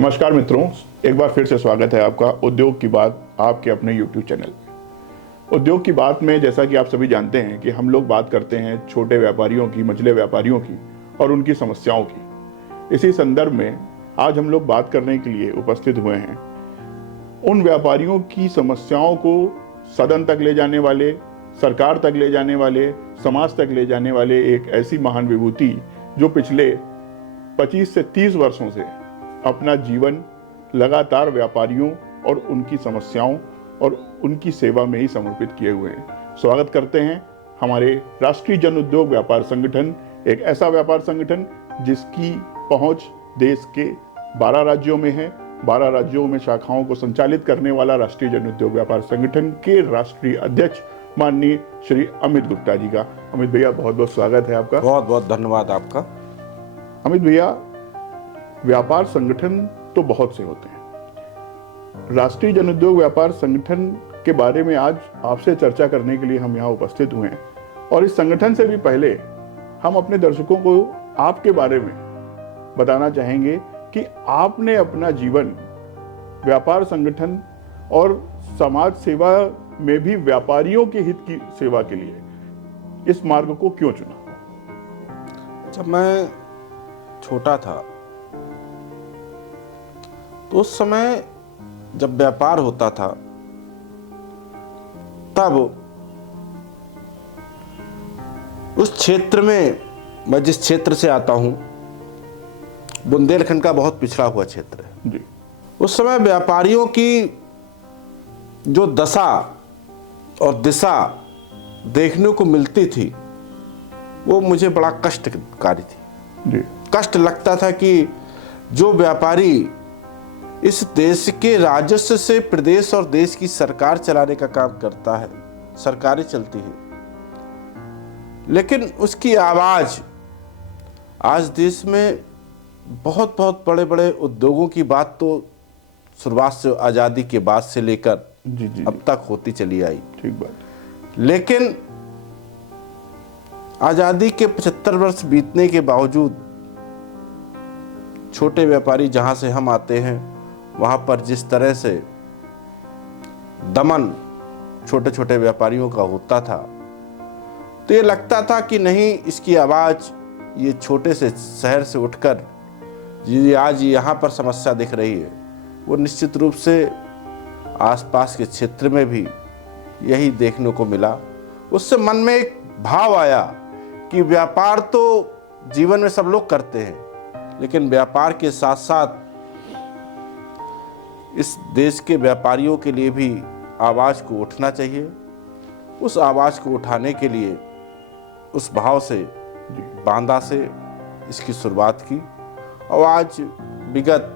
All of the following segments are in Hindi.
नमस्कार मित्रों, एक बार फिर से स्वागत है आपका उद्योग की बात आपके अपने YouTube चैनल पे। उद्योग की बात में जैसा कि आप सभी जानते हैं कि हम लोग बात करते हैं छोटे व्यापारियों की, मझले व्यापारियों की और उनकी समस्याओं की। इसी संदर्भ में आज हम लोग बात करने के लिए उपस्थित हुए हैं उन व्यापारियों की समस्याओं को सदन तक ले जाने वाले, सरकार तक ले जाने वाले, समाज तक ले जाने वाले एक ऐसी महान विभूति जो पिछले 25 से 30 वर्षों से अपना जीवन लगातार व्यापारियों और उनकी समस्याओं और उनकी सेवा में ही समर्पित किए हुए हैं। स्वागत करते हैं हमारे राष्ट्रीय जन उद्योग व्यापार संगठन, एक ऐसा व्यापार संगठन जिसकी पहुंच देश के 12 राज्यों में है। 12 राज्यों में शाखाओं को संचालित करने वाला राष्ट्रीय जन उद्योग व्यापार संगठन के राष्ट्रीय अध्यक्ष माननीय श्री अमित गुप्ता जी का। अमित भैया, बहुत बहुत स्वागत है आपका। बहुत बहुत धन्यवाद आपका। अमित भैया, व्यापार संगठन तो बहुत से होते हैं। राष्ट्रीय जन उद्योग व्यापार संगठन के बारे में आज आपसे चर्चा करने के लिए हम यहाँ उपस्थित हुए हैं और इस संगठन से भी पहले हम अपने दर्शकों को आपके बारे में बताना चाहेंगे कि आपने अपना जीवन व्यापार संगठन और समाज सेवा में भी व्यापारियों के हित की सेवा के लिए इस मार्ग को क्यों चुना? जब मैं छोटा था तो उस समय जब व्यापार होता था तब उस क्षेत्र में, मैं जिस क्षेत्र से आता हूं, बुंदेलखंड का बहुत पिछड़ा हुआ क्षेत्र है जी। उस समय व्यापारियों की जो दशा और दिशा देखने को मिलती थी वो मुझे बड़ा कष्टकारी थी जी। कष्ट लगता था कि जो व्यापारी इस देश के राजस्व से प्रदेश और देश की सरकार चलाने का काम करता है, सरकारें चलती है, लेकिन उसकी आवाज आज देश में बहुत बहुत बड़े बड़े उद्योगों की बात तो शुरुआत से, आज़ादी के बाद से लेकर जी अब तक होती चली आई। ठीक बात। लेकिन आज़ादी के 75 वर्ष बीतने के बावजूद छोटे व्यापारी जहां से हम आते हैं वहां पर जिस तरह से दमन छोटे छोटे व्यापारियों का होता था, तो ये लगता था कि नहीं, इसकी आवाज़ ये छोटे से शहर से उठकर ये आज यहाँ पर समस्या दिख रही है, वो निश्चित रूप से आसपास के क्षेत्र में भी यही देखने को मिला। उससे मन में एक भाव आया कि व्यापार तो जीवन में सब लोग करते हैं, लेकिन व्यापार के साथ साथ इस देश के व्यापारियों के लिए भी आवाज़ को उठना चाहिए। उस आवाज़ को उठाने के लिए उस भाव से, बांदा से इसकी शुरुआत की और आज विगत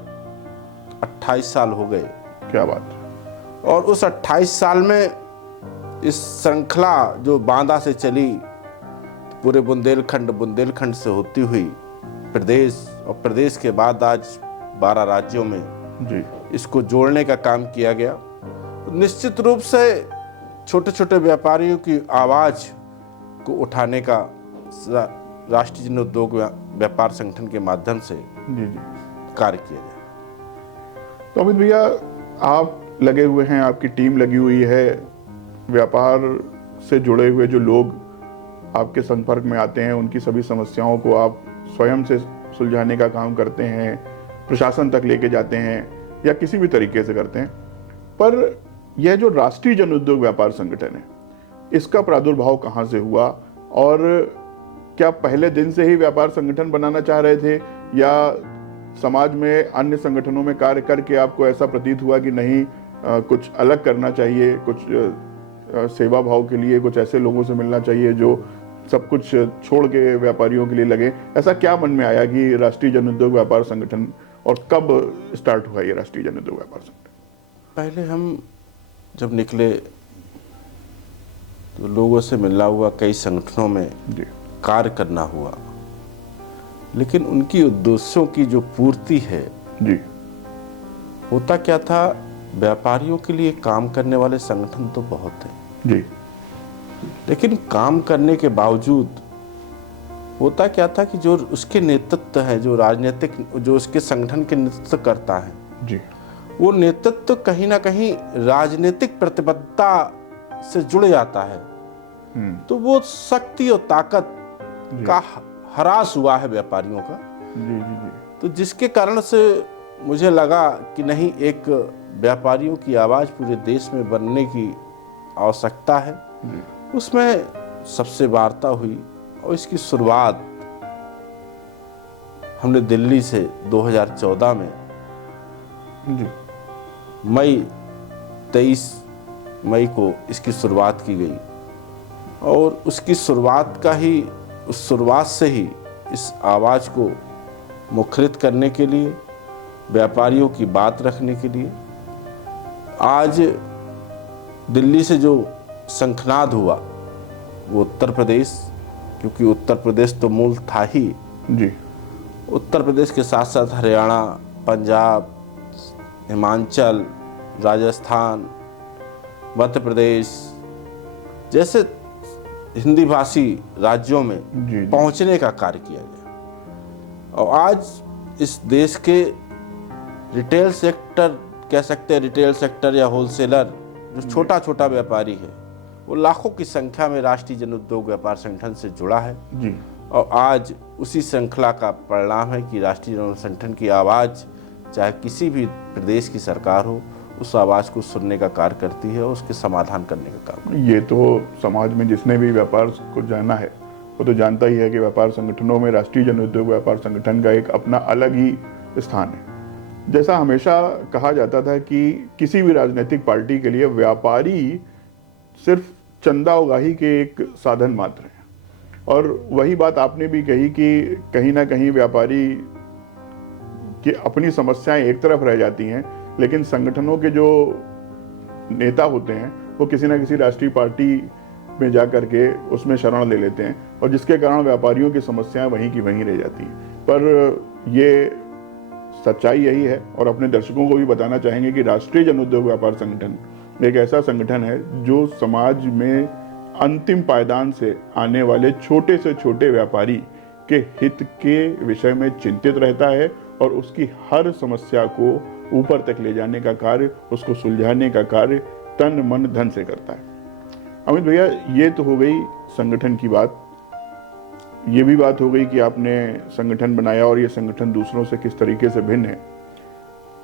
28 साल हो गए। क्या बात है। और उस 28 साल में इस श्रृंखला जो बांदा से चली, पूरे बुंदेलखंड से होती हुई प्रदेश और प्रदेश के बाद आज 12 राज्यों में जी इसको जोड़ने का काम किया गया। निश्चित रूप से छोटे छोटे व्यापारियों की आवाज़ को उठाने का राष्ट्रीय जन उद्योग व्यापार संगठन के माध्यम से जी कार्य किया जाए। तो अमित भैया, आप लगे हुए हैं, आपकी टीम लगी हुई है, व्यापार से जुड़े हुए जो लोग आपके संपर्क में आते हैं उनकी सभी समस्याओं को आप स्वयं से सुलझाने का काम करते हैं, प्रशासन तक लेके जाते हैं या किसी भी तरीके से करते हैं। पर यह जो राष्ट्रीय जन उद्योग व्यापार संगठन है, इसका प्रादुर्भाव कहाँ से हुआ और क्या पहले दिन से ही व्यापार संगठन बनाना चाह रहे थे या समाज में अन्य संगठनों में कार्य करके आपको ऐसा प्रतीत हुआ कि नहीं, कुछ अलग करना चाहिए, कुछ सेवा भाव के लिए कुछ ऐसे लोगों से मिलना चाहिए जो सब कुछ छोड़ के व्यापारियों के लिए लगे? ऐसा क्या मन में आया कि राष्ट्रीय जन उद्योग व्यापार संगठन, और कब स्टार्ट हुआ ये राष्ट्रीय जन उद्योग व्यापार संगठन? पहले हम जब निकले तो लोगों से मिलना हुआ, कई संगठनों में कार्य करना हुआ, लेकिन उनकी उद्देश्यों की जो पूर्ति है जी, होता क्या था, व्यापारियों के लिए काम करने वाले संगठन तो बहुत हैं जी, लेकिन काम करने के बावजूद होता क्या था कि जो उसके नेतृत्व है, जो राजनीतिक, जो उसके संगठन के नेतृत्व करता है जी, वो नेतृत्व कहीं ना कहीं राजनीतिक प्रतिबद्धता से जुड़ जाता है। तो वो शक्ति और ताकत का ह्रास हुआ है व्यापारियों का। जी, जी, जी, तो जिसके कारण से मुझे लगा कि नहीं, एक व्यापारियों की आवाज़ पूरे देश में बनने की आवश्यकता है। उसमें सबसे वार्ता हुई और इसकी शुरुआत हमने दिल्ली से 2014 में जी, मई 23 मई को इसकी शुरुआत की गई और उसकी शुरुआत का ही, उस शुरुआत से ही इस आवाज़ को मुखरित करने के लिए, व्यापारियों की बात रखने के लिए आज दिल्ली से जो शंखनाद हुआ वो उत्तर प्रदेश, क्योंकि उत्तर प्रदेश तो मूल था ही, जी, उत्तर प्रदेश के साथ साथ हरियाणा, पंजाब, हिमाचल, राजस्थान, मध्य प्रदेश जैसे हिंदी भाषी राज्यों में जी, पहुंचने का कार्य किया गया। और आज इस देश के रिटेल सेक्टर, कह सकते हैं रिटेल सेक्टर या होलसेलर, जो छोटा छोटा व्यापारी है, वो लाखों की संख्या में राष्ट्रीय जन उद्योग व्यापार संगठन से जुड़ा है। जी, और आज उसी श्रृंखला का परिणाम है कि राष्ट्रीय जन संगठन की आवाज़ चाहे किसी भी प्रदेश की सरकार हो, उस आवाज़ को सुनने का कार्य करती है और उसके समाधान करने का काम। ये तो समाज में जिसने भी व्यापार को जाना है वो तो जानता ही है कि व्यापार संगठनों में राष्ट्रीय जन उद्योग व्यापार संगठन का एक अपना अलग ही स्थान है। जैसा हमेशा कहा जाता था कि किसी भी राजनीतिक पार्टी के लिए व्यापारी सिर्फ चंदा उगाही के एक साधन मात्र हैं, और वही बात आपने भी कही कि कहीं ना कहीं व्यापारी की अपनी समस्याएं एक तरफ रह जाती हैं, लेकिन संगठनों के जो नेता होते हैं वो किसी न किसी राष्ट्रीय पार्टी में जा करके उसमें शरण ले लेते हैं, और जिसके कारण व्यापारियों की समस्याएं वहीं की वहीं रह जाती हैं। पर ये सच्चाई यही है, और अपने दर्शकों को भी बताना चाहेंगे कि राष्ट्रीय जन उद्योग व्यापार संगठन एक ऐसा संगठन है जो समाज में अंतिम पायदान से आने वाले छोटे से छोटे व्यापारी के हित के विषय में चिंतित रहता है और उसकी हर समस्या को ऊपर तक ले जाने का कार्य, उसको सुलझाने का कार्य तन मन धन से करता है। अमित भैया, ये तो हो गई संगठन की बात, ये भी बात हो गई कि आपने संगठन बनाया और ये संगठन दूसरों से किस तरीके से भिन्न है।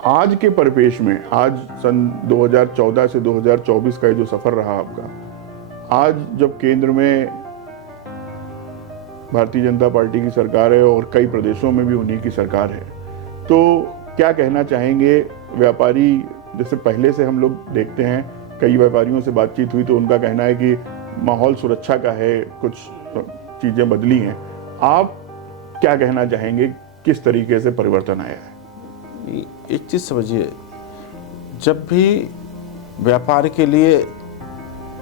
आज के परिपेश में, आज सन 2014 से 2024 का ये जो सफर रहा आपका, आज जब केंद्र में भारतीय जनता पार्टी की सरकार है और कई प्रदेशों में भी उन्हीं की सरकार है, तो क्या कहना चाहेंगे व्यापारी? जैसे पहले से हम लोग देखते हैं, कई व्यापारियों से बातचीत हुई तो उनका कहना है कि माहौल सुरक्षा का है, कुछ चीजें बदली हैं। आप क्या कहना चाहेंगे, किस तरीके से परिवर्तन आया है? एक चीज समझिए, जब भी व्यापार के लिए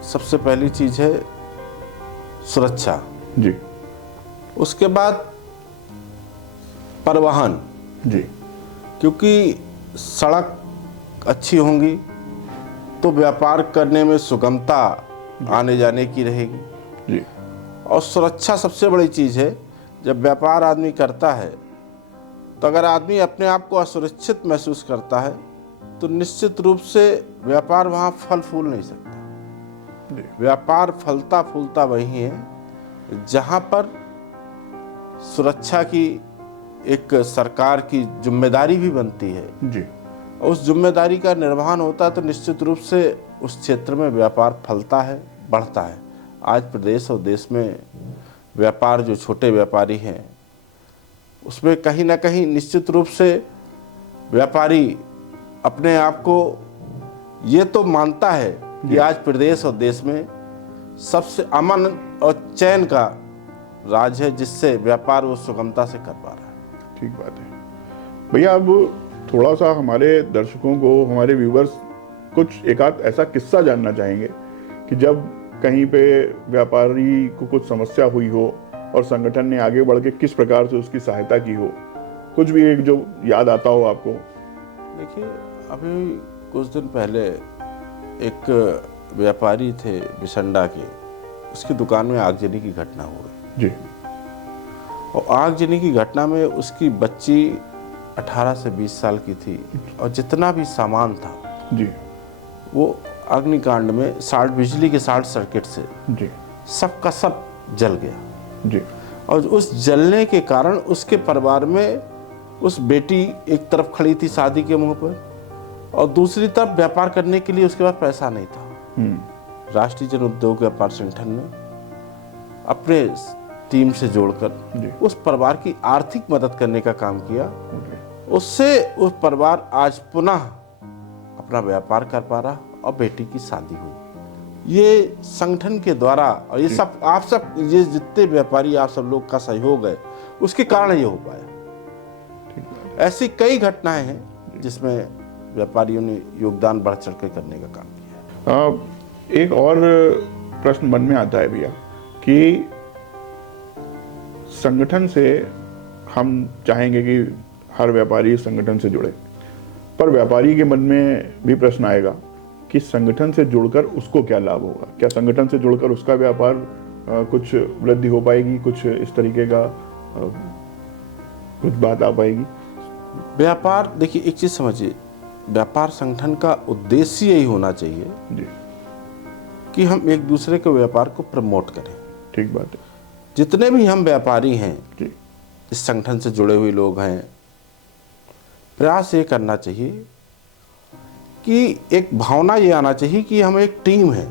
सबसे पहली चीज है सुरक्षा जी, उसके बाद परिवहन जी, क्योंकि सड़क अच्छी होंगी तो व्यापार करने में सुगमता आने जाने की रहेगी जी, और सुरक्षा सबसे बड़ी चीज़ है। जब व्यापार आदमी करता है तो अगर आदमी अपने आप को असुरक्षित महसूस करता है तो निश्चित रूप से व्यापार वहाँ फल फूल नहीं सकता। व्यापार फलता फूलता वही है जहाँ पर सुरक्षा की एक सरकार की जिम्मेदारी भी बनती है जी, और उस जिम्मेदारी का निर्वहन होता है तो निश्चित रूप से उस क्षेत्र में व्यापार फलता है, बढ़ता है। आज प्रदेश और देश में व्यापार, जो छोटे व्यापारी हैं, उसमें कहीं ना कहीं निश्चित रूप से व्यापारी अपने आप को ये तो मानता है कि आज प्रदेश और देश में सबसे अमन और चैन का राज है, जिससे व्यापार वो सुगमता से कर पा रहा है। ठीक बात है भैया। अब थोड़ा सा हमारे दर्शकों को, हमारे व्यूवर्स, कुछ एक आध ऐसा किस्सा जानना चाहेंगे कि जब कहीं पे व्यापारी को कुछ समस्या हुई हो और संगठन ने आगे बढ़ के किस प्रकार से उसकी सहायता की हो, कुछ भी एक जो याद आता हो आपको। देखिए, अभी कुछ दिन पहले एक व्यापारी थे बिसंडा के, उसकी दुकान में आगजनी की घटना हुई जी, और आगजनी की घटना में उसकी बच्ची 18 से 20 साल की थी और जितना भी सामान था जी वो अग्निकांड में बिजली के शॉर्ट सर्किट से जी सब का सब जल गया। जी और उस जलने के कारण उसके परिवार में उस बेटी एक तरफ खड़ी थी शादी के मुंह पर और दूसरी तरफ व्यापार करने के लिए उसके पास पैसा नहीं था। राष्ट्रीय जन उद्योग व्यापार संगठन ने अपने टीम से जोड़कर उस परिवार की आर्थिक मदद करने का काम किया। उससे उस परिवार आज पुनः अपना व्यापार कर पा रहा और बेटी की शादी हुई। ये संगठन के द्वारा और ये सब आप सब ये जितने व्यापारी आप सब लोग का सहयोग है उसके कारण ये हो पाया। ऐसी कई घटनाएं हैं जिसमें व्यापारियों ने योगदान बढ़ चढ़ कर करने का काम किया। एक और प्रश्न मन में आता है भैया कि संगठन से हम चाहेंगे कि हर व्यापारी संगठन से जुड़े, पर व्यापारी के मन में भी प्रश्न आएगा कि संगठन से जुड़कर उसको क्या लाभ होगा। क्या संगठन से जुड़कर उसका व्यापार कुछ वृद्धि हो पाएगी, कुछ इस तरीके का कुछ बात आ पाएगी? व्यापार देखिए एक चीज समझिए, व्यापार संगठन का उद्देश्य यही होना चाहिए जी कि हम एक दूसरे के व्यापार को प्रमोट करें। ठीक बात है। जितने भी हम व्यापारी हैं जी इस संगठन से जुड़े हुए लोग हैं, प्रयास ये करना चाहिए कि एक भावना ये आना चाहिए कि हम एक टीम है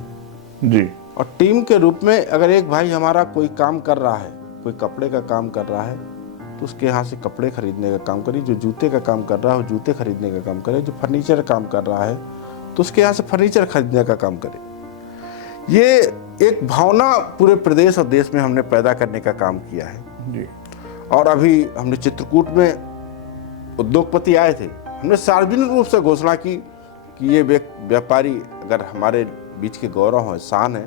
जी। और टीम के रूप में अगर एक भाई हमारा कोई काम कर रहा है, कोई कपड़े का काम कर रहा है तो उसके यहाँ से कपड़े खरीदने का काम करें, जो जूते का काम कर रहा है वो जूते खरीदने का काम करे, जो फर्नीचर का काम कर रहा है तो उसके यहाँ से फर्नीचर खरीदने का काम करे। ये एक भावना पूरे प्रदेश और देश में हमने पैदा करने का काम किया है जी। और अभी हमने चित्रकूट में उद्योगपति आए थे, हमने सार्वजनिक रूप से घोषणा की कि ये व्यापारी अगर हमारे बीच के गौरव हैं, शान है,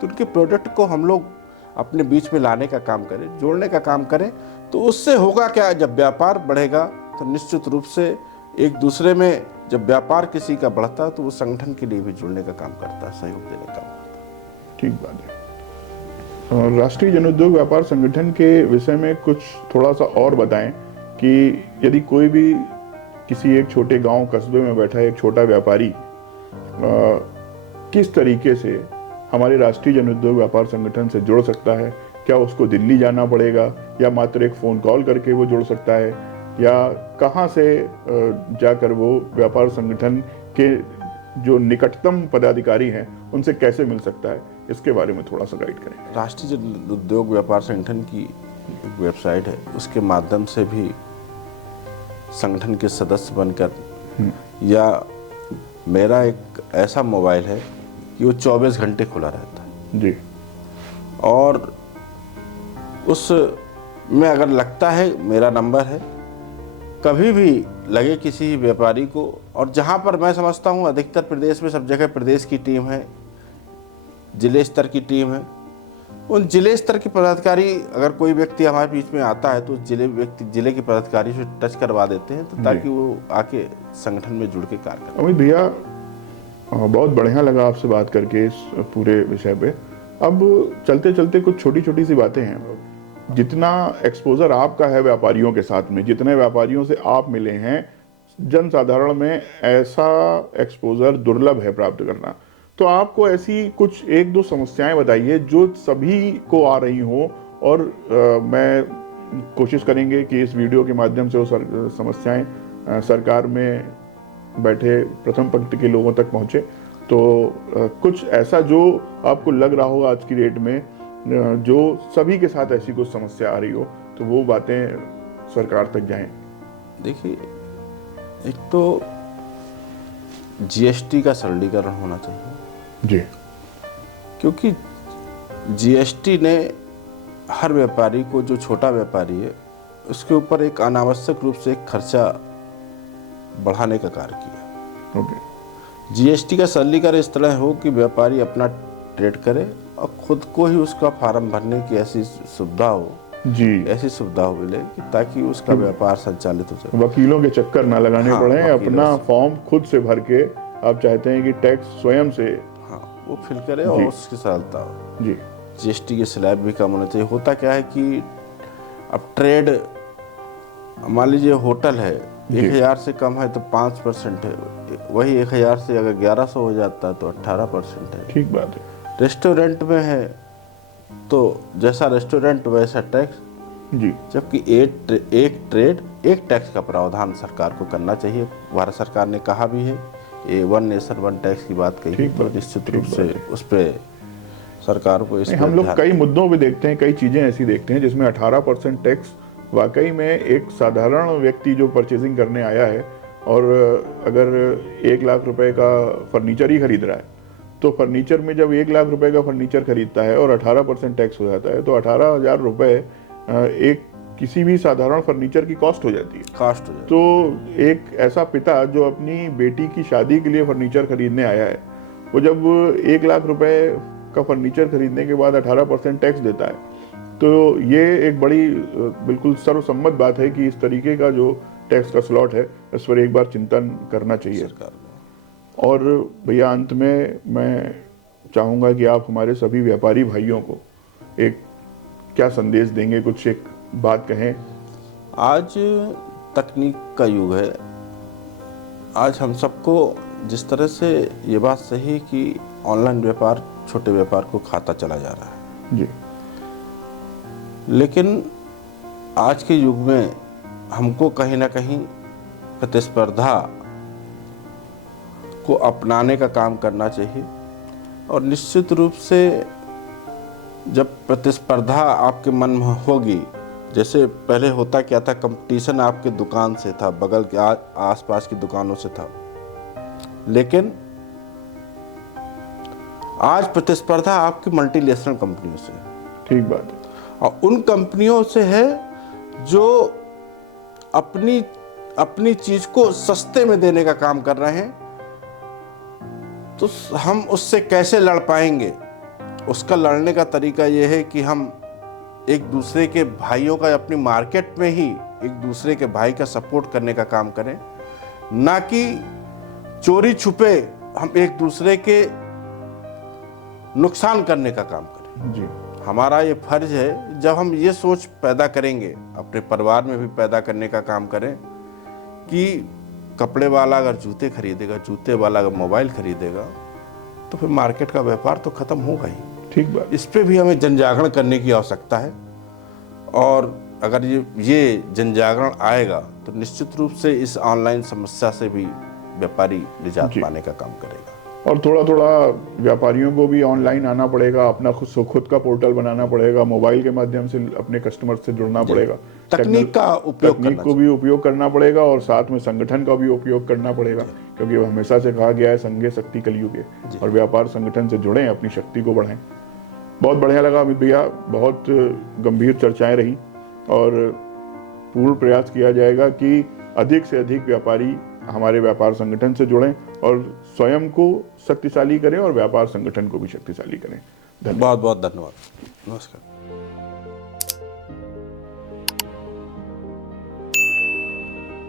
तो उनके प्रोडक्ट को हम लोग अपने बीच में लाने का काम करें, जोड़ने का काम करें। तो उससे होगा क्या, जब व्यापार बढ़ेगा तो निश्चित रूप से एक दूसरे में जब व्यापार किसी का बढ़ता है तो वो संगठन के लिए भी जुड़ने का काम करता है, सहयोग देने का काम करता है। ठीक बात है। और राष्ट्रीय जन उद्योग व्यापार संगठन के विषय में कुछ थोड़ा सा और बताएं कि यदि कोई भी किसी एक छोटे गांव कस्बे में बैठा एक छोटा व्यापारी किस तरीके से हमारे राष्ट्रीय जन उद्योग व्यापार संगठन से जुड़ सकता है? क्या उसको दिल्ली जाना पड़ेगा या मात्र एक फ़ोन कॉल करके वो जुड़ सकता है, या कहाँ से जाकर वो व्यापार संगठन के जो निकटतम पदाधिकारी हैं उनसे कैसे मिल सकता है? इसके बारे में थोड़ा सा गाइड करें। राष्ट्रीय जन उद्योग व्यापार संगठन की एक वेबसाइट है, उसके माध्यम से भी संगठन के सदस्य बनकर, या मेरा एक ऐसा मोबाइल है कि वो 24 घंटे खुला रहता है जी, और उस में अगर लगता है, मेरा नंबर है, कभी भी लगे किसी व्यापारी को, और जहाँ पर मैं समझता हूँ अधिकतर प्रदेश में सब जगह प्रदेश की टीम है, जिले स्तर की टीम है, उन जिले स्तर के पदाधिकारी अगर कोई व्यक्ति हमारे बीच में आता है तो जिले के पदाधिकारी से टच करवा देते हैं, तो ताकि वो आके संगठन में जुड़ के कार्य करें। अमित भैया, बहुत बढ़िया लगा आपसे बात करके इस पूरे विषय पे। अब चलते चलते कुछ छोटी छोटी सी बातें हैं। जितना एक्सपोजर आपका है व्यापारियों के साथ में, जितने व्यापारियों से आप मिले हैं, जन साधारण में ऐसा एक्सपोजर दुर्लभ है प्राप्त करना। तो आपको ऐसी कुछ एक दो समस्याएं बताइए जो सभी को आ रही हो, और मैं कोशिश करेंगे कि इस वीडियो के माध्यम से वो समस्याएं सरकार में बैठे प्रथम पंक्ति के लोगों तक पहुंचे। तो कुछ ऐसा जो आपको लग रहा हो आज की डेट में जो सभी के साथ ऐसी कुछ समस्या आ रही हो, तो वो बातें सरकार तक जाएं। देखिए, एक तो जीएसटी का सरलीकरण होना चाहिए जी, क्योंकि जीएसटी ने हर व्यापारी को, जो छोटा व्यापारी है, उसके ऊपर एक अनावश्यक रूप से एक खर्चा बढ़ाने का कार्य किया। ओके। जीएसटी का सरलीकरण इस तरह हो कि व्यापारी अपना ट्रेड करे और खुद को ही उसका फार्म भरने की ऐसी सुविधा हो जी, ऐसी सुविधा हो मिले कि ताकि उसका व्यापार संचालित हो जाए, वकीलों के चक्कर ना लगाने पड़े, अपना फॉर्म खुद से भर के आप चाहते हैं कि टैक्स स्वयं से वो फिल करे और उसकी सरलता हो। जी, जीएसटी के स्लैब भी कम होना चाहिए। होता क्या है कि अब ट्रेड, मान लीजिए होटल है, जी। 1000 से कम है तो 5% है, वही 1000 से अगर 1100 हो जाता है तो 18% है। ठीक बात है। रेस्टोरेंट में है तो जैसा रेस्टोरेंट वैसा टैक्स, जी। जबकि एक ट्रेड एक टैक्स का प्रावधान सरकार को करना चाहिए। भारत सरकार ने कहा भी है, ये वन नेशन वन टैक्स की बात कही है, ठीक तो बात है, निश्चित ठीक रूप बात से है। उस पर सरकार को इस नहीं, पर हम लोग ध्यान- कई मुद्दों पे देखते हैं, कई चीजें ऐसी देखते हैं जिसमें 18% टैक्स वाकई में एक साधारण व्यक्ति जो परचेजिंग करने आया है और अगर 1 लाख रुपए का फर्नीचर ही खरीद रहा है, तो फर्नीचर में जब 1 लाख रुपए का फर्नीचर खरीदता है और 18% टैक्स हो जाता है तो 18,000 रुपए एक किसी भी साधारण फर्नीचर की कॉस्ट हो जाती है। कास्ट हो जाए। तो एक ऐसा पिता जो अपनी बेटी की शादी के लिए फर्नीचर खरीदने आया है, वो जब 1 लाख रुपए का फर्नीचर खरीदने के बाद 18% टैक्स देता है, तो ये एक बड़ी बिल्कुल सर्वसम्मत बात है कि इस तरीके का जो टैक्स का स्लॉट है, इस पर एक बार चिंतन करना चाहिए सरकार को। और भैया, अंत में मैं चाहूँगा कि आप हमारे सभी व्यापारी भाइयों को एक क्या संदेश देंगे, कुछ एक बात कहें। आज तकनीक का युग है। आज हम सबको जिस तरह से ये बात सही है कि ऑनलाइन व्यापार छोटे व्यापार को खाता चला जा रहा है, जी। लेकिन आज के युग में हमको कहीं ना कहीं प्रतिस्पर्धा को अपनाने का काम करना चाहिए। और निश्चित रूप से जब प्रतिस्पर्धा आपके मन में होगी, जैसे पहले होता क्या था, कंपटीशन आपके दुकान से था, बगल के आसपास की दुकानों से था, लेकिन आज प्रतिस्पर्धा आपकी मल्टीनेशनल कंपनियों से है। ठीक बात है। और उन कंपनियों से है जो अपनी चीज को सस्ते में देने का काम कर रहे हैं। तो हम उससे कैसे लड़ पाएंगे? उसका लड़ने का तरीका यह है कि हम एक दूसरे के भाइयों का, अपनी मार्केट में ही एक दूसरे के भाई का सपोर्ट करने का काम करें, ना कि चोरी छुपे हम एक दूसरे के नुकसान करने का काम करें। जी। हमारा ये फर्ज है, जब हम ये सोच पैदा करेंगे, अपने परिवार में भी पैदा करने का काम करें कि कपड़े वाला अगर जूते खरीदेगा, जूते वाला अगर मोबाइल खरीदेगा, तो फिर मार्केट का व्यापार तो खत्म होगा ही। ठीक बात। इस पे भी हमें जन जागरण करने की आवश्यकता है। और अगर ये जन जागरण आएगा तो निश्चित रूप से इस ऑनलाइन समस्या से भी व्यापारी निजात पाने का काम करेगा। और थोड़ा थोड़ा व्यापारियों को भी ऑनलाइन आना पड़ेगा, अपना खुद का पोर्टल बनाना पड़ेगा, मोबाइल के माध्यम से अपने कस्टमर से जुड़ना पड़ेगा, तकनीक का उपयोग तकनीक को भी उपयोग करना पड़ेगा और साथ में संगठन का भी उपयोग करना पड़ेगा, क्योंकि हमेशा से कहा गया है संघे शक्ति कलयुगे, और व्यापार संगठन से जुड़ें, अपनी शक्ति को बढ़ाएं। बहुत बढ़िया लगा अमित भैया, बहुत गंभीर चर्चाएं रही और पूर्ण प्रयास किया जाएगा कि अधिक से अधिक व्यापारी हमारे व्यापार संगठन से जुड़ें और स्वयं को शक्तिशाली करें और व्यापार संगठन को भी शक्तिशाली करें। बहुत बहुत धन्यवाद। नमस्कार।